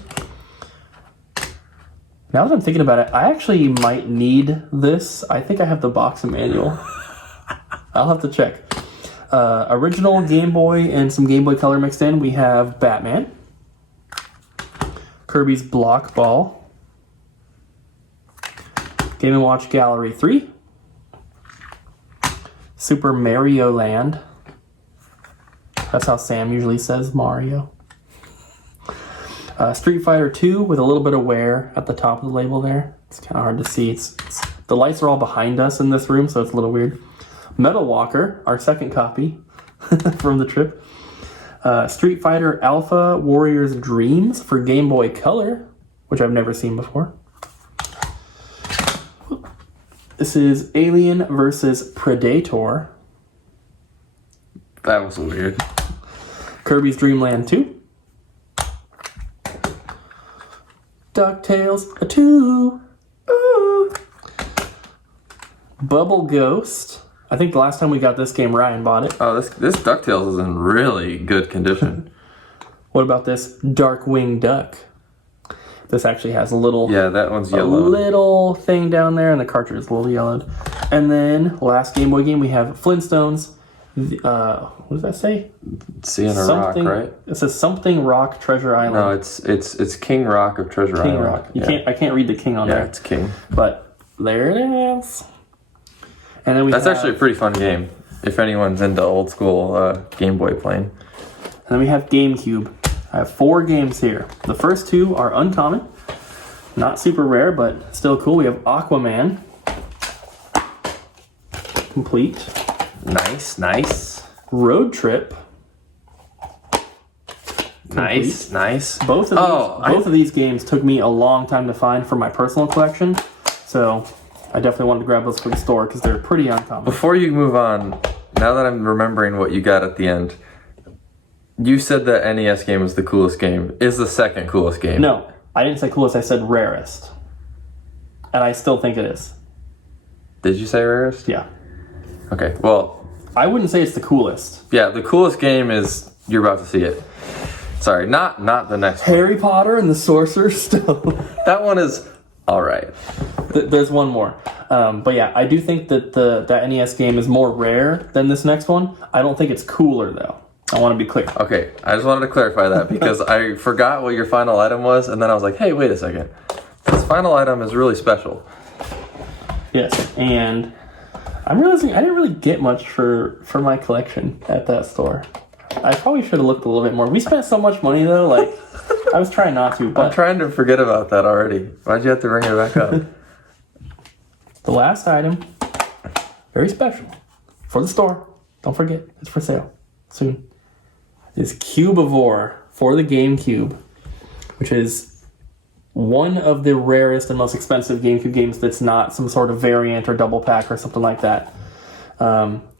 Now that I'm thinking about it, I actually might need this. I think I have the box and manual. I'll have to check. Original Game Boy and some Game Boy Color mixed in. We have Batman. Kirby's Block Ball. Game & Watch Gallery 3. Super Mario Land. That's how Sam usually says Mario. Street Fighter 2 with a little bit of wear at the top of the label there. It's kind of hard to see. The lights are all behind us in this room, so it's a little weird. Metal Walker, our second copy from the trip. Street Fighter Alpha Warrior's Dreams for Game Boy Color, which I've never seen before. This is Alien vs. Predator. That was weird. Kirby's Dream Land 2. DuckTales 2. Ooh. Bubble Ghost. I think the last time we got this game, Ryan bought it. Oh, this DuckTales is in really good condition. What about this Darkwing Duck? This actually has a little... Yeah, that one's yellow. A little thing down there, and the cartridge is a little yellowed. And then, last Game Boy game, we have Flintstones. What does that say? Seeing a rock, right? It says something Rock Treasure Island. No, it's King Rock of Treasure Island. King Rock. I can't read the king on there. Yeah, it's King. But there it is. And then That's actually a pretty fun game if anyone's into old school Game Boy playing. And then we have GameCube. I have 4 games here. The first 2 are uncommon. Not super rare, but still cool. We have Aquaman. Complete. Nice. Road Trip. Nice. Both of these games took me a long time to find for my personal collection. So I definitely wanted to grab those for the store because they're pretty uncommon. Before you move on, now that I'm remembering what you got at the end, you said the NES game was the coolest game. Is the second coolest game? No, I didn't say coolest. I said rarest, and I still think it is. Did you say rarest? Yeah. Okay. Well, I wouldn't say it's the coolest. yeah, the coolest game is you're about to see it. Sorry, not the next one. Harry Potter and the Sorcerer's Stone. That one is all right. There's one more. But yeah, I do think that that NES game is more rare than this next one. I don't think it's cooler, though. I want to be clear. Okay, I just wanted to clarify that because I forgot what your final item was, and then I was like, hey, wait a second. This final item is really special. Yes, and I'm realizing I didn't really get much for my collection at that store. I probably should have looked a little bit more. We spent so much money, though, like, I was trying not to, but... I'm trying to forget about that already. Why'd you have to bring it back up? The last item, very special, for the store. Don't forget, it's for sale soon. Is Cubivore for the GameCube, which is one of the rarest and most expensive GameCube games that's not some sort of variant or double pack or something like that.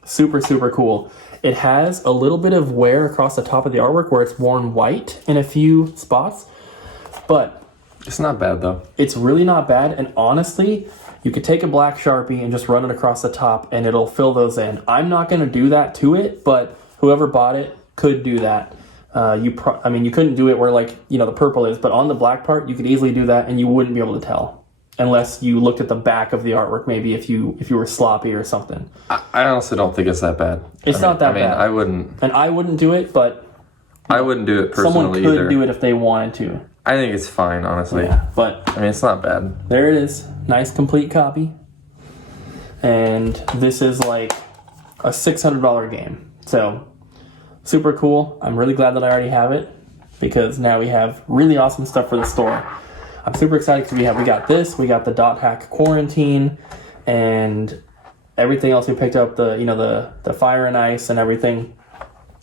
Super, super cool. It has a little bit of wear across the top of the artwork where it's worn white in a few spots, but It's not bad, though. it's really not bad. And honestly, you could take a black Sharpie and just run it across the top and it'll fill those in. I'm not going to do that to it, but whoever bought it could do that. You couldn't do it where, like, you know, the purple is, but on the black part, you could easily do that and you wouldn't be able to tell. Unless you looked at the back of the artwork, maybe if you were sloppy or something. I honestly don't think it's that bad. It's not that bad. I wouldn't. And I wouldn't do it, but I wouldn't do it personally someone could either. do it if they wanted to. I think it's fine, honestly. Yeah, but I mean, it's not bad. there it is. Nice complete copy. And this is like a $600 game. So, super cool. I'm really glad that I already have it because now we have really awesome stuff for the store. I'm super excited because we got this, we got the Dot Hack Quarantine, and everything else we picked up, the Fire and Ice and everything.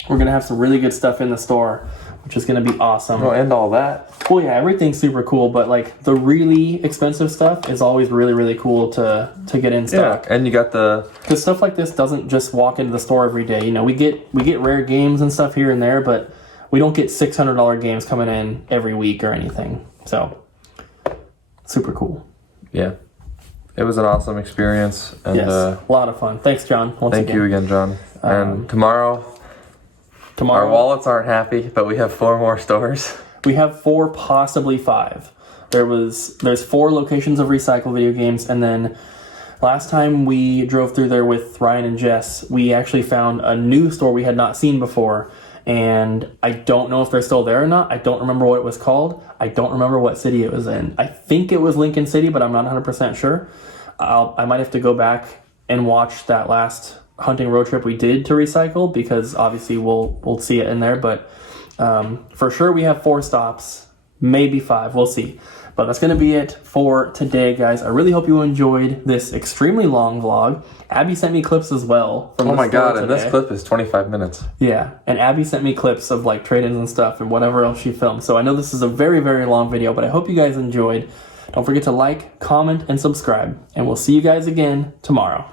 We're going to have some really good stuff in the store, which is going to be awesome. Oh, and all that. Well, yeah, everything's super cool, but like the really expensive stuff is always really, really cool to get in stock. Yeah, and you got the... Because stuff like this doesn't just walk into the store every day. You know, we get rare games and stuff here and there, but we don't get $600 games coming in every week or anything. So, super cool. Yeah. It was an awesome experience. And, Yes, a lot of fun. Thanks, John. Thank you again, John. And tomorrow, our wallets aren't happy, but we have 4 more stores. We have 4, possibly 5. There's 4 locations of Recycle Video Games, and then last time we drove through there with Ryan and Jess, we actually found a new store we had not seen before, and I don't know if they're still there or not. I don't remember what it was called. I don't remember what city it was in. I think it was Lincoln City, but I'm not 100% sure. I might have to go back and watch that last hunting road trip we did to Recycle, because obviously we'll see it in there, but for sure we have 4 stops, maybe 5, we'll see. But that's going to be it for today, guys. I really hope you enjoyed this extremely long vlog. Abby sent me clips as well from Oh the my store god, and today. this clip is 25 minutes. Yeah, and Abby sent me clips of like trade-ins and stuff and whatever else she filmed. So I know this is a very, very long video, but I hope you guys enjoyed. Don't forget to like, comment, and subscribe. And we'll see you guys again tomorrow.